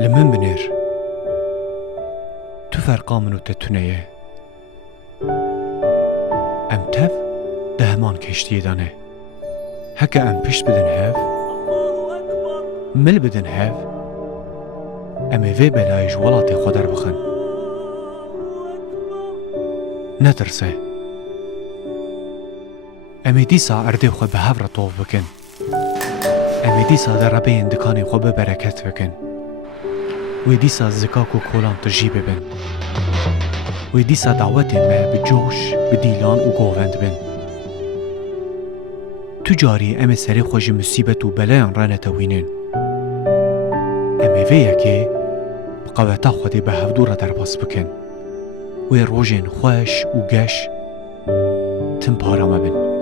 لمن بنر تو فرقا منو تتونيه ام تف دهمان کشتی دانه هکه ام پشت بدن هف مل بدن هف امی وی بلای جوالاتی خودر بخن نترسه امی دیسا ارده خو به هفر طوف بکن امی دیسا در ربه اندکانی خو به برکت بکن وی دیسا زکاک و کولان تجیب بن وی دیسا دعوت ما بجوش بدیلان و گووند بن تجاری امی سری خوش مصیبت و بلایان رانه توینن امی ویه که بقوتا خودی به هفدور در باس بکن وی روژین خوش و گش تم پارا مبن